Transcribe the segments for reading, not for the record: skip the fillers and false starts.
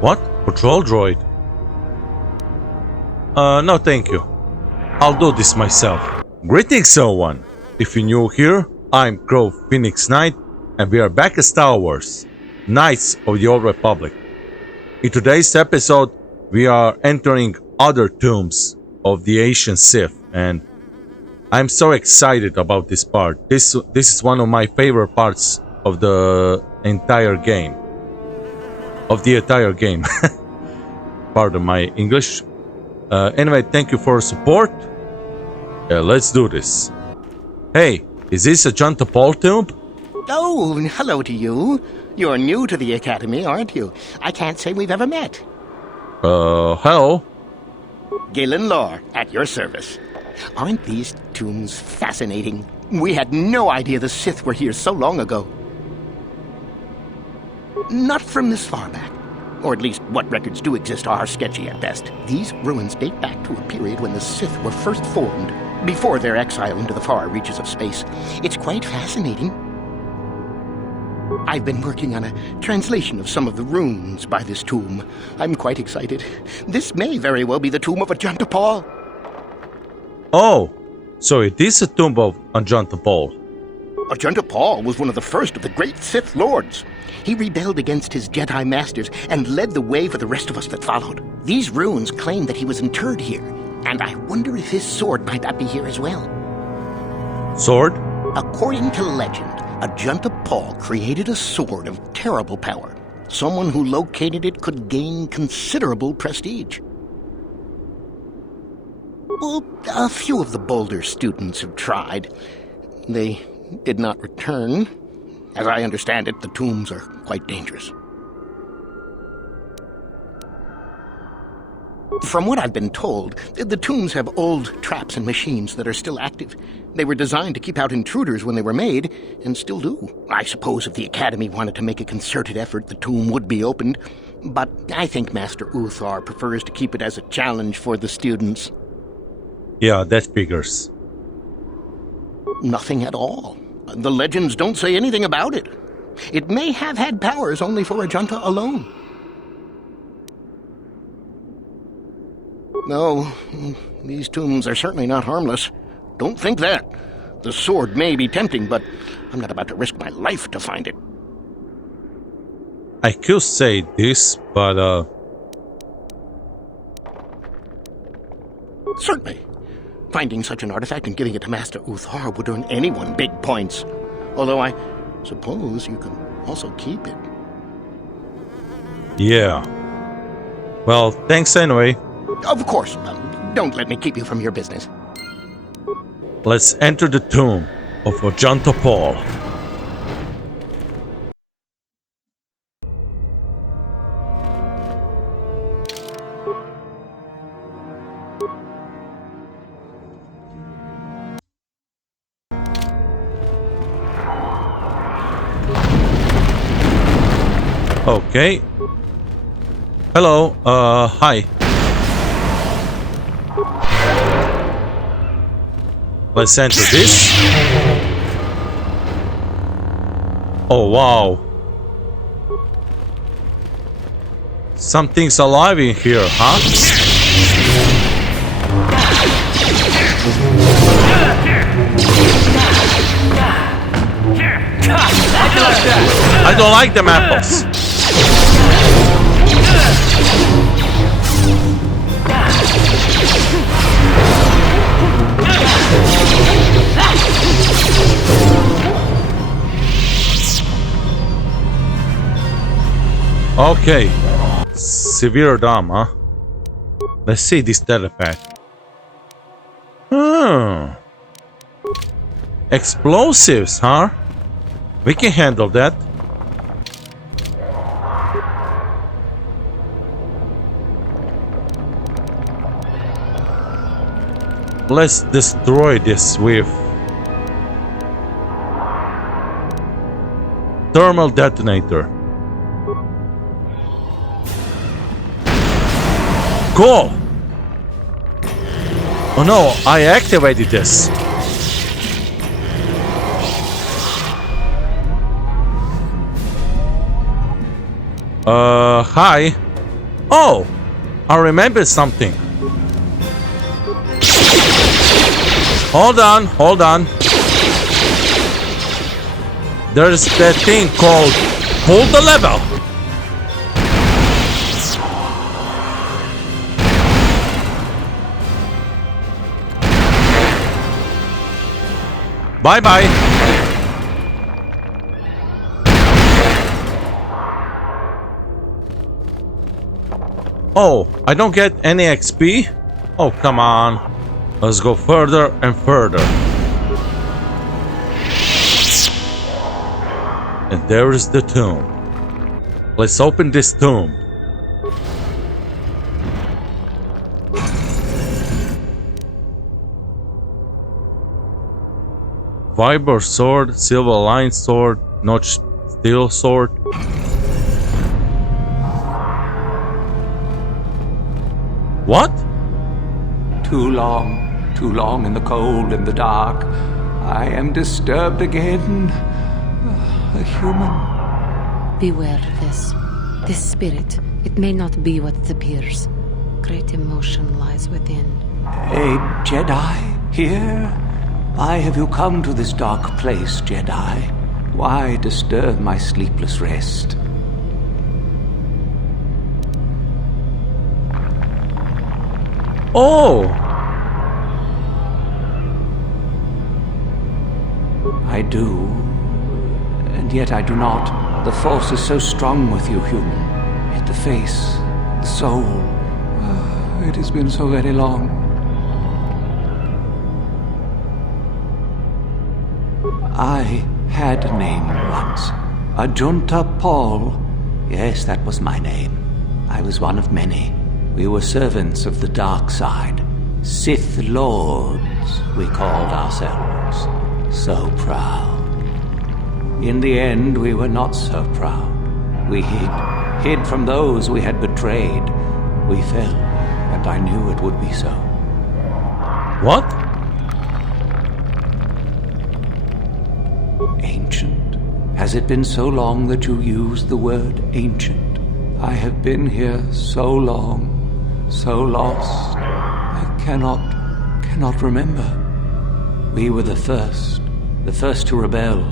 What? Patrol droid? No thank you. I'll do this myself. Greetings everyone. If you're new here, I'm CroFenix Knight and we are back at Star Wars, Knights of the Old Republic. In today's episode, we are entering other tombs of the ancient Sith, and I'm so excited about this part. This is one of my favorite parts of the entire game. Pardon my English. Anyway, thank you for your support. Let's do this. Hey, is this Ajunta Pall tomb? Oh, hello to you. You're new to the Academy, aren't you? I can't say we've ever met. Hello? Galen Lore, at your service. Aren't these tombs fascinating? We had no idea the Sith were here so long ago. Not from this far back. Or at least what records do exist are sketchy at best. These ruins date back to a period when the Sith were first formed, before their exile into the far reaches of space. It's quite fascinating. I've been working on a translation of some of the runes by this tomb. I'm quite excited. This may very well be the tomb of Ajunta Pall. Oh, so it is a tomb of Ajunta Pall. Ajunta Pall was one of the first of the great Sith Lords. He rebelled against his Jedi Masters and led the way for the rest of us that followed. These runes claim that he was interred here, and I wonder if his sword might not be here as well. Sword? According to legend, Ajunta Pall created a sword of terrible power. Someone who located it could gain considerable prestige. Well, a few of the bolder students have tried. They did not return. As I understand it, the tombs are quite dangerous. From what I've been told, the tombs have old traps and machines that are still active. They were designed to keep out intruders when they were made, and still do. I suppose if the Academy wanted to make a concerted effort, the tomb would be opened. But I think Master Uthar prefers to keep it as a challenge for the students. Yeah, that figures. Nothing at all. The legends don't say anything about it. It may have had powers only for Ajunta alone. No, these tombs are certainly not harmless. Don't think that. The sword may be tempting, but I'm not about to risk my life to find it. I could say this, but Certainly. Finding such an artifact and giving it to Master Uthar would earn anyone big points. Although I suppose you can also keep it. yeah. Well, thanks anyway. Of course. Don't let me keep you from your business. Let's enter the tomb of Ajunta Pall. Okay. Hello, hi. Let's enter this. Oh, wow. Something's alive in here, huh? I don't like them apples. Okay. Severe dam, huh? Let's see this telepath. Explosives, huh? We can handle that. Let's destroy this with thermal detonator. Cool! Oh no, I activated this. Hi. Oh, I remember something. Hold on. There's that thing called pull the lever. Bye. Oh, I don't get any XP? Oh, come on. Let's go further and further. And there is the tomb. Let's open this tomb. Viper sword, silver line sword, notched steel sword. What? Too long in the cold and the dark. I am disturbed again. A human. Beware this. This spirit, it may not be what it appears. Great emotion lies within. A Jedi here? Why have you come to this dark place, Jedi? Why disturb my sleepless rest? Oh! I do, and yet I do not. The Force is so strong with you, human. Yet the face, the soul, it has been so very long. I had a name once. Ajunta Pall. Yes, that was my name. I was one of many. We were servants of the dark side. Sith Lords, we called ourselves. So proud. In the end, we were not so proud. We hid from those we had betrayed. We fell, and I knew it would be so. What? Ancient. Has it been so long that you used the word ancient? I have been here so long, so lost. I cannot remember. We were the first to rebel,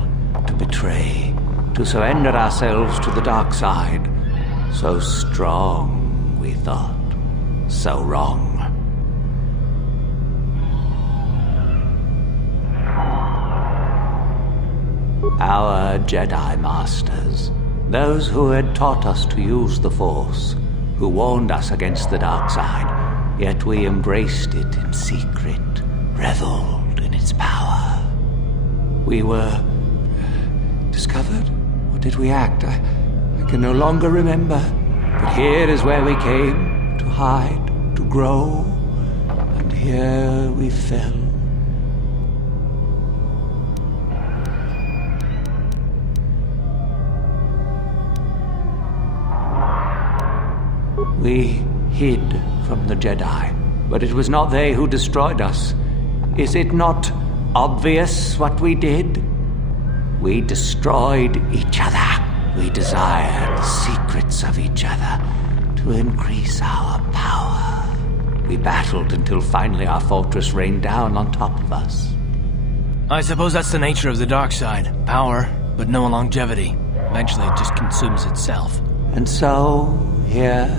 to betray, to surrender ourselves to the dark side. So strong, we thought, so wrong. Our Jedi Masters, those who had taught us to use the Force, who warned us against the dark side, yet we embraced it in secret, reveled in its power. We were discovered, or did we act? I can no longer remember. But here is where we came, to hide, to grow, and here we fell. We hid from the Jedi, but it was not they who destroyed us. Is it not obvious what we did? We destroyed each other. We desired the secrets of each other to increase our power. We battled until finally our fortress rained down on top of us. I suppose that's the nature of the dark side. Power, but no longevity. Eventually it just consumes itself. And so, here,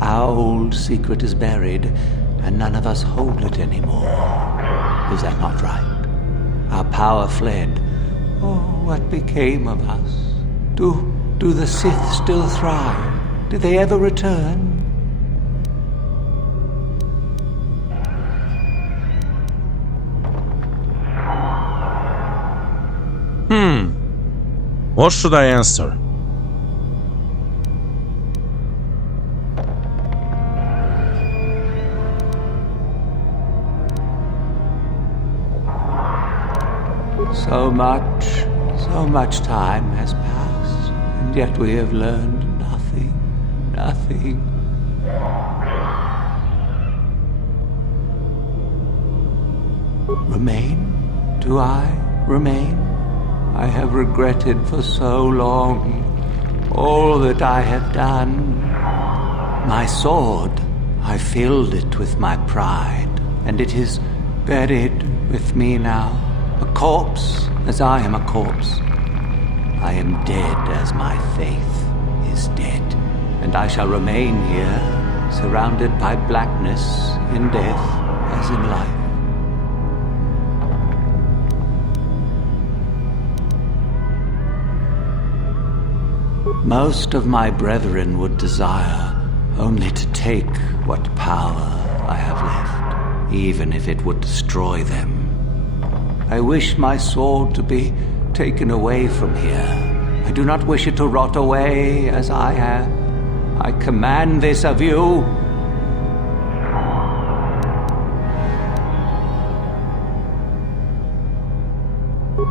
our old secret is buried, and none of us hold it anymore. Is that not right? Our power fled. Oh, what became of us? Do the Sith still thrive? Did they ever return? What should I answer? So much time has passed, and yet we have learned nothing. Remain? Do I remain? I have regretted for so long all that I have done. My sword, I filled it with my pride, and it is buried with me now, a corpse as I am a corpse. I am dead as my faith is dead, and I shall remain here, surrounded by blackness in death as in life. Most of my brethren would desire only to take what power I have left, even if it would destroy them. I wish my sword to be taken away from here. I do not wish it to rot away as I have. I command this of you.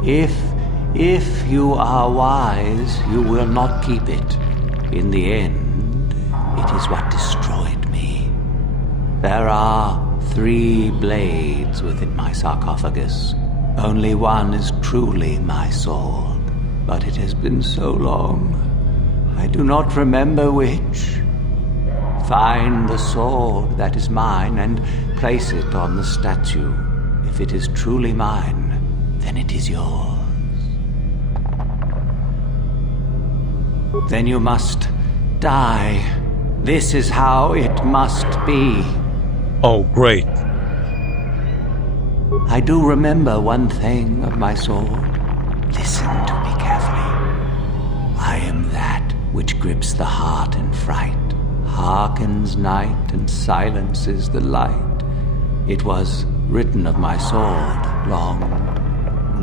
If you are wise, you will not keep it. In the end, it is what destroyed me. There are 3 blades within my sarcophagus. Only one is truly my sword, but it has been so long, I do not remember which. Find the sword that is mine and place it on the statue. If it is truly mine, then it is yours. Then you must die. This is how it must be. Oh, great. I do remember one thing of my sword. Listen to me carefully. I am that which grips the heart in fright, hearkens night and silences the light. It was written of my sword long,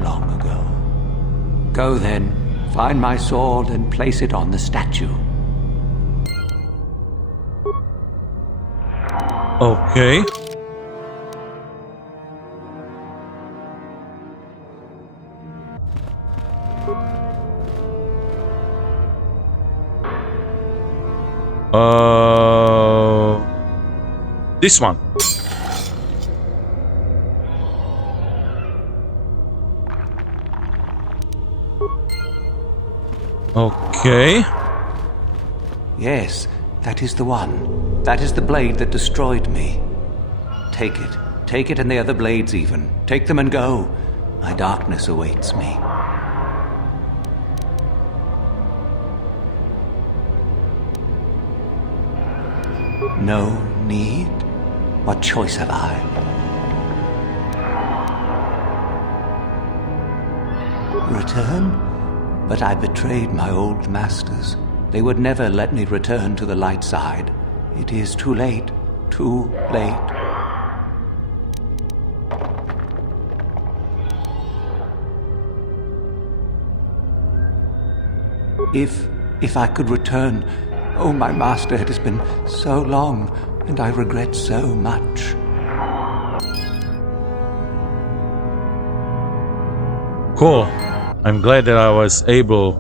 long ago. Go then, find my sword and place it on the statue. Okay. This one. Okay. Yes, that is the one. That is the blade that destroyed me. Take it. Take it and the other blades even. Take them and go. My darkness awaits me. No need? What choice have I? Return? But I betrayed my old masters. They would never let me return to the light side. It is too late. Too late. If I could return... Oh, my master, it has been so long, and I regret so much. Cool. I'm glad that I was able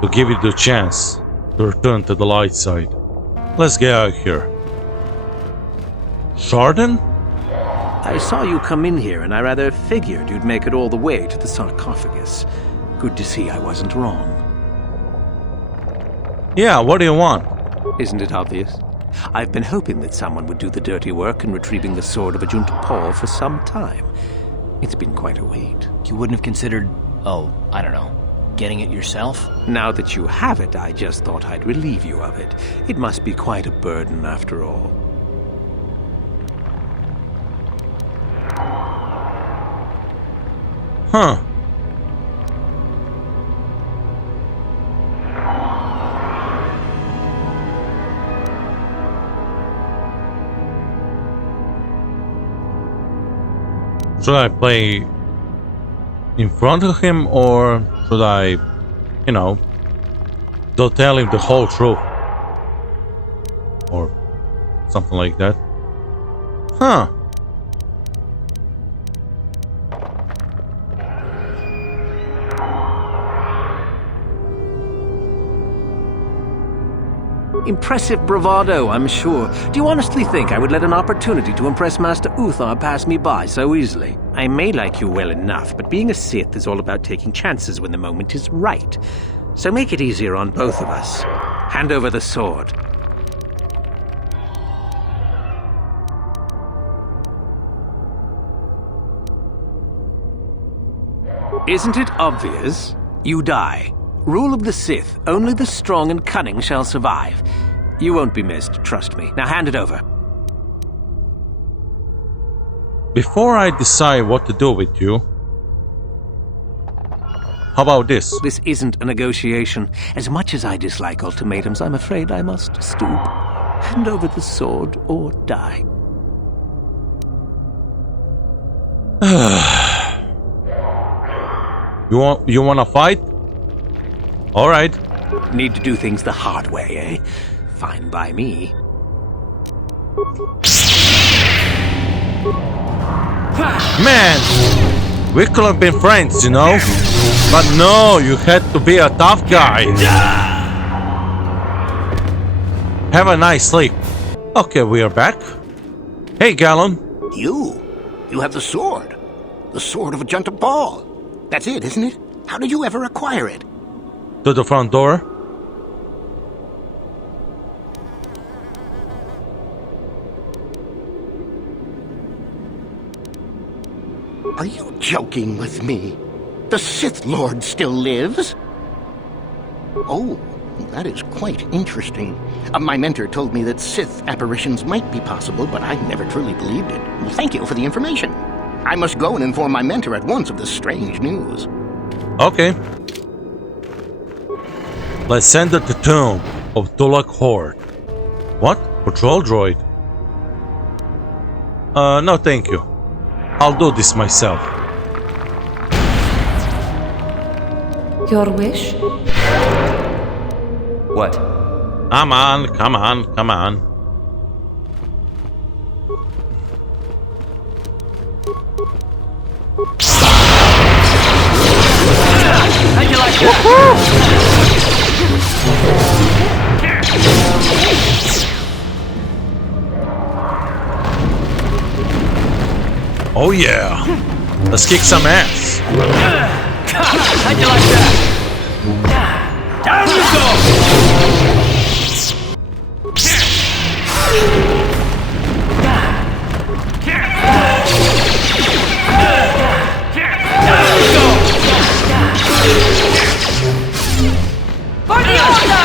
to give it the chance to return to the light side. Let's get out of here. Chardon? I saw you come in here, and I rather figured you'd make it all the way to the sarcophagus. Good to see I wasn't wrong. Yeah, what do you want? Isn't it obvious? I've been hoping that someone would do the dirty work in retrieving the sword of Ajunta Pall for some time. It's been quite a wait. You wouldn't have considered, I don't know, getting it yourself? Now that you have it, I just thought I'd relieve you of it. It must be quite a burden after all. Huh. Should I play in front of him, or should I, don't tell him the whole truth? Or something like that. Huh. Impressive bravado, I'm sure. Do you honestly think I would let an opportunity to impress Master Uthar pass me by so easily? I may like you well enough, but being a Sith is all about taking chances when the moment is right. So make it easier on both of us. Hand over the sword. Isn't it obvious? You die. Rule of the Sith, only the strong and cunning shall survive. You won't be missed, trust me. Now hand it over. Before I decide what to do with you, how about this? This isn't a negotiation. As much as I dislike ultimatums, I'm afraid I must stoop. Hand over the sword or die. You wanna fight? All right. Need to do things the hard way, eh? Fine by me. Man, we could have been friends, you know? But no, you had to be a tough guy. Have a nice sleep. Okay, we are back. Hey, Gallon. You have the sword. The sword of Ajunta Pall. That's it, isn't it? How did you ever acquire it? To the front door. Are you joking with me? The Sith Lord still lives? Oh, that is quite interesting. My mentor told me that Sith apparitions might be possible, but I never truly believed it. Well, thank you for the information. I must go and inform my mentor at once of this strange news. Okay. Let's send it to Tomb of Tulak Horde. What? Patrol droid? No thank you. I'll do this myself. Your wish? What? Come on, come on, come on. How'd you like that? Oh yeah. Let's kick some ass. How'd you like that? Down you go! For the order!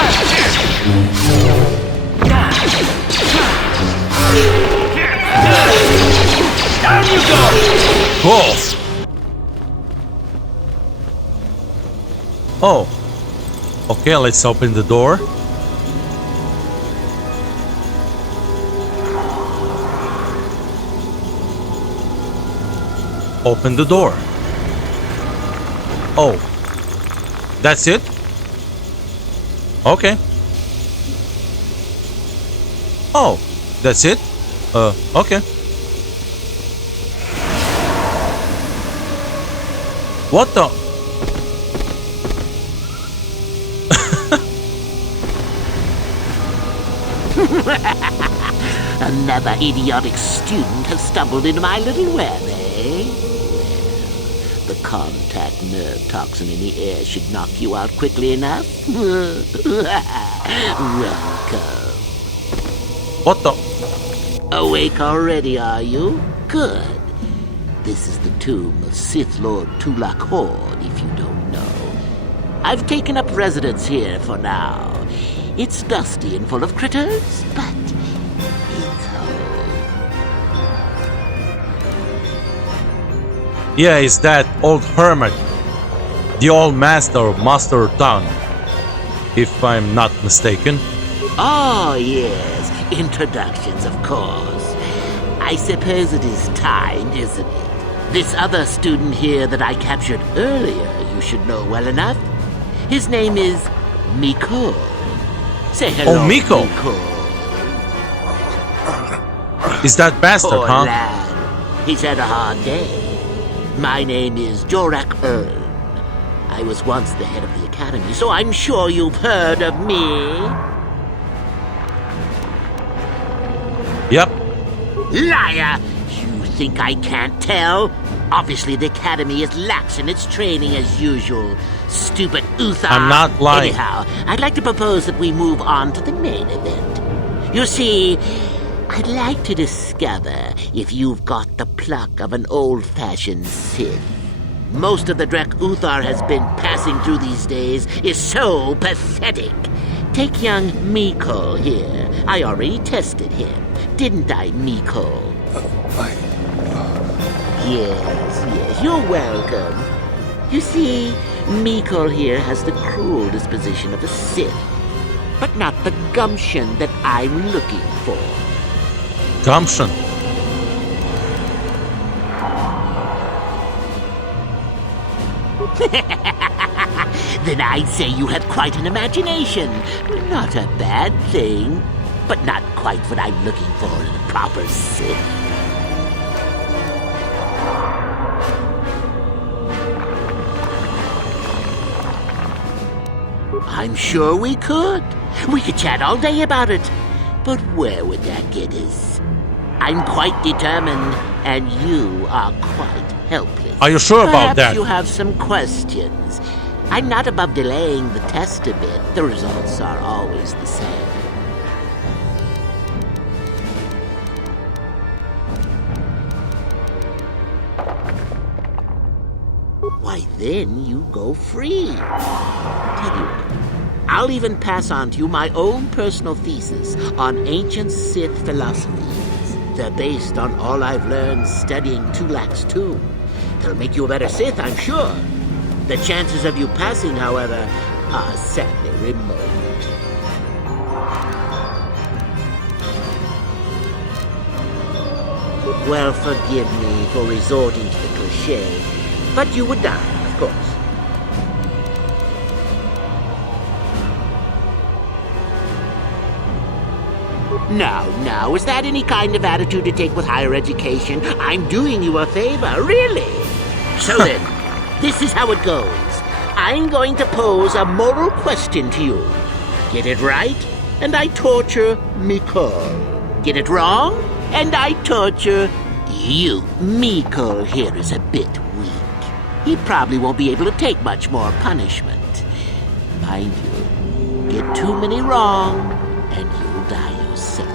Down you go! Cool. Oh. Okay, let's open the door. Open the door. Oh. That's it? Okay. Oh, that's it? Okay. What the? Another idiotic student has stumbled into my little web, eh? The contact nerve toxin in the air should knock you out quickly enough. Welcome. What the? Awake already, are you? Good. This is the tomb of Sith Lord Tulak Horde, if you don't know. I've taken up residence here for now. It's dusty and full of critters, but it's home. Yeah, it's that old hermit. The old master of Master Tongue. If I'm not mistaken. Oh, yes. Introductions, of course. I suppose it is time, isn't it? This other student here that I captured earlier, you should know well enough. His name is Miko. Say hello, Oh, Miko. Is that bastard, Poor huh? lad. He's had a hard day. My name is Jorak Earl. I was once the head of the academy, so I'm sure you've heard of me. Yep. Liar! You think I can't tell? Obviously, the academy is lax in its training as usual. Stupid Uthar. I'm not lying. Anyhow, I'd like to propose that we move on to the main event. You see, I'd like to discover if you've got the pluck of an old-fashioned Sith. most of the Drek Uthar has been passing through these days is so pathetic. Take young Mikol here. I already tested him. Didn't I, Mikol? Yes, you're welcome. You see, Mikol here has the cruel disposition of a Sith, but not the gumption that I'm looking for. Gumption. Then I'd say you have quite an imagination. Not a bad thing, but not quite what I'm looking for in a proper Sith. I'm sure we could. We could chat all day about it. But where would that get us? I'm quite determined, and you are quite helpless. Are you sure about that? Perhaps you have some questions. I'm not above delaying the test a bit. The results are always the same. Why, then you go free. Tell you what, I'll even pass on to you my own personal thesis on ancient Sith philosophies. They're based on all I've learned studying Tulak's tomb. They'll make you a better Sith, I'm sure. The chances of you passing, however, are sadly remote. Well, forgive me for resorting to the cliché, but you would die, of course. Now, is that any kind of attitude to take with higher education? I'm doing you a favor, really. So then, this is how it goes. I'm going to pose a moral question to you. Get it right, and I torture Mikol. Get it wrong, and I torture you. Mikol here is a bit weak. He probably won't be able to take much more punishment. Mind you, get too many wrong, and you'll die yourself.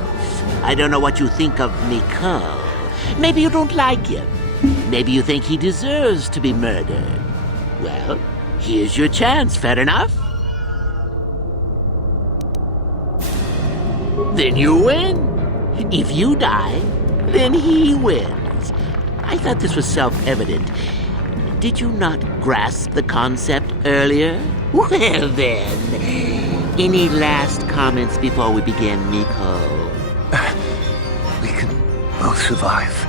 I don't know what you think of Mikol. Maybe you don't like him. Maybe you think he deserves to be murdered. Well, here's your chance, fair enough? Then you win. If you die, then he wins. I thought this was self-evident. Did you not grasp the concept earlier? Well then, any last comments before we begin, Mikol? We can both survive.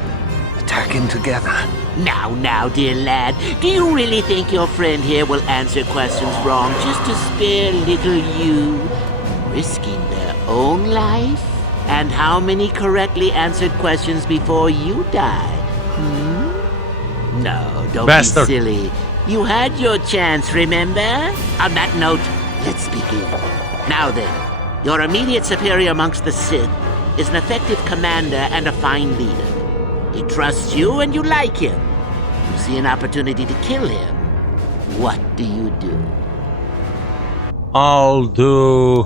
Attacking together. Now, dear lad, do you really think your friend here will answer questions wrong just to spare little you, risking their own life? And how many correctly answered questions before you die? No, don't Bastard. be silly. You had your chance, remember? On that note, let's begin. Now then, your immediate superior amongst the Sith is an effective commander and a fine leader. He trusts you and you like him. You see an opportunity to kill him. What do you do? I'll do...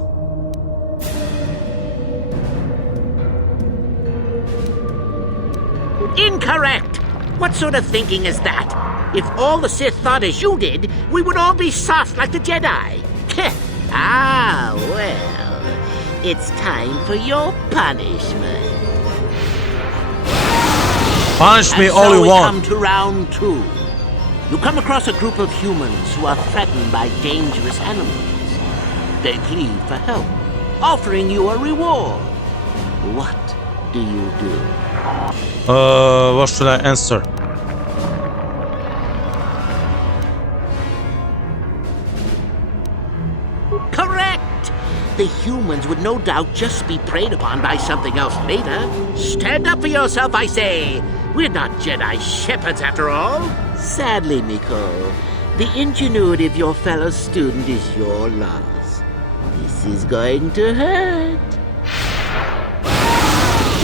Incorrect! What sort of thinking is that? If all the Sith thought as you did, we would all be soft like the Jedi. Ah, well, it's time for your punishment. Punish me And all so you we want. come to round 2. You come across a group of humans who are threatened by dangerous animals. They plead for help, offering you a reward. What do you do? What should I answer? Correct! The humans would no doubt just be preyed upon by something else later. Stand up for yourself, I say! We're not Jedi shepherds, after all. Sadly, Mikol, the ingenuity of your fellow student is your loss. This is going to hurt.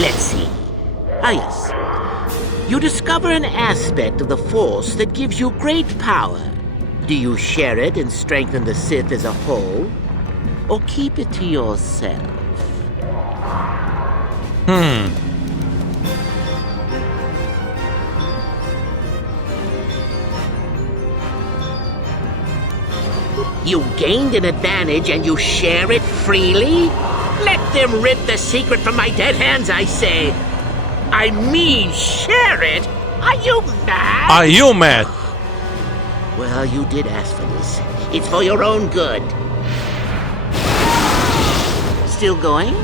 Let's see. Ah, yes. You discover an aspect of the Force that gives you great power. Do you share it and strengthen the Sith as a whole? Or keep it to yourself? You gained an advantage and you share it freely? Let them rip the secret from my dead hands, I say. I mean, share it? Are you mad? Are you mad? Well, you did ask for this. It's for your own good. Still going?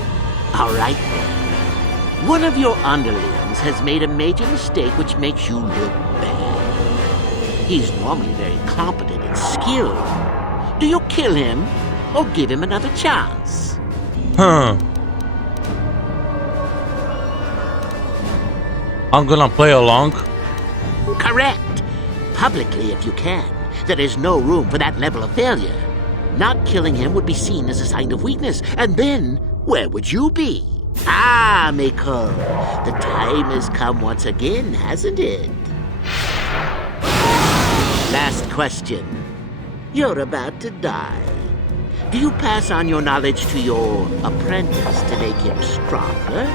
All right then. One of your underlings has made a major mistake which makes you look bad. He's normally very competent and skilled. Do you kill him or give him another chance? Huh. I'm gonna play along. Correct. Publicly, if you can. There is no room for that level of failure. Not killing him would be seen as a sign of weakness, and then where would you be? Ah, Miko, the time has come once again, hasn't it? Last question. You're about to die. Do you pass on your knowledge to your apprentice to make him stronger?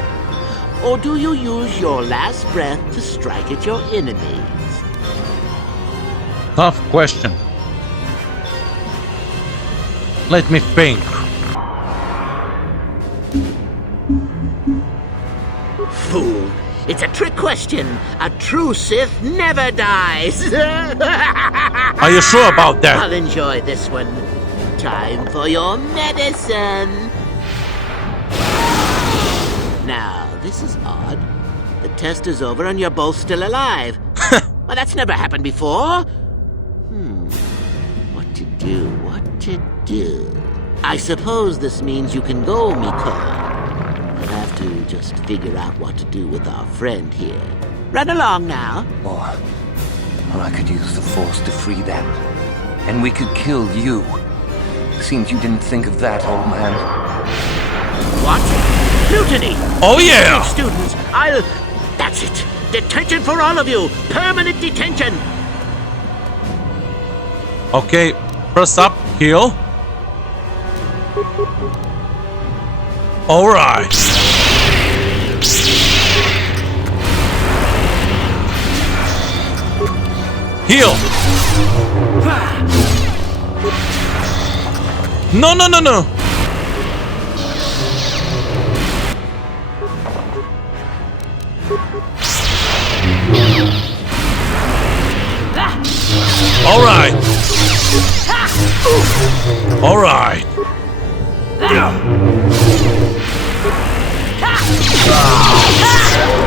Or do you use your last breath to strike at your enemies? Tough question. Let me think. Fool! It's a trick question. A true Sith never dies. Are you sure about that? I'll enjoy this one. Time for your medicine. Now, this is odd. The test is over and you're both still alive. Well, that's never happened before. What to do? What to do? I suppose this means you can go, Miko. We'll have to just figure out what to do with our friend here. Run along now. Or I could use the Force to free them. And we could kill you. Seems you didn't think of that, old man. What? Mutiny! Oh yeah! Students, That's it! Detention for all of you! Permanent detention! Okay, first up, heal. Alright. Heal! No, no, no, no! Alright! Alright!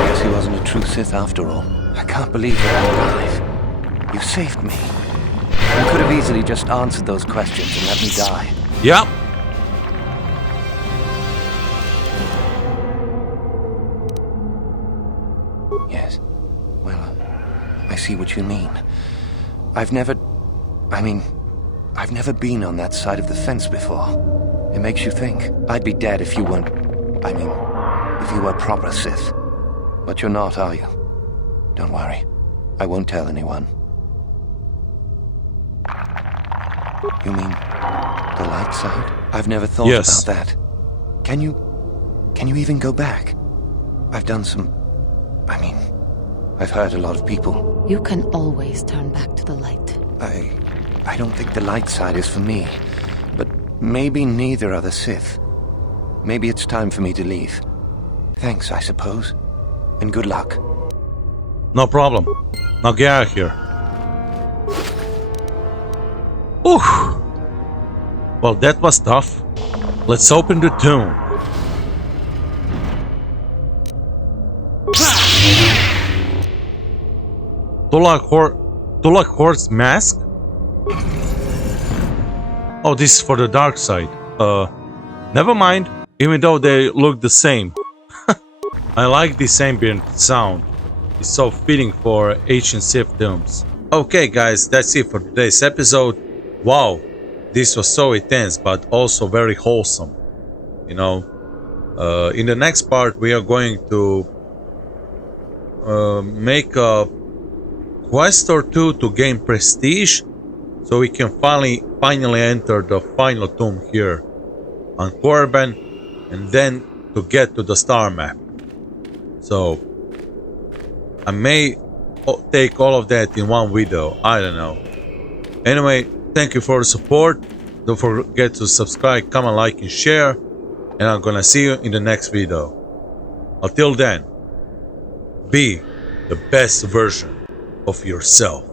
Guess he wasn't a true Sith after all. I can't believe you're alive. You saved me. You could have easily just answered those questions and let me die. Yep. Yes. Well, I see what you mean. I've never been on that side of the fence before. It makes you think. I'd be dead if you weren't... if you were proper Sith. But you're not, are you? Don't worry. I won't tell anyone. You mean the light side? I've never thought about that. Can you even go back? I've done some... I've hurt a lot of people. You can always turn back to the light. I don't think the light side is for me. But maybe neither are the Sith. Maybe it's time for me to leave. Thanks, I suppose. And good luck. No problem. Now get out of here. Oof. Well, that was tough. Let's open the tomb. Tulak Horde's mask? Oh, this is for the dark side. Never mind. Even though they look the same. I like this ambient sound. It's so fitting for ancient Sith films. Okay guys, that's it for today's episode. Wow, this was so intense but also very wholesome. You know, in the next part we are going to make a quest or two to gain prestige, so we can finally enter the final tomb here on Korriban, and then to get to the star map. So I may take all of that in one video, I don't know. Anyway, thank you for the support. Don't forget to subscribe, comment, like, and share. And I'm gonna see you in the next video. Until then, be the best version of yourself.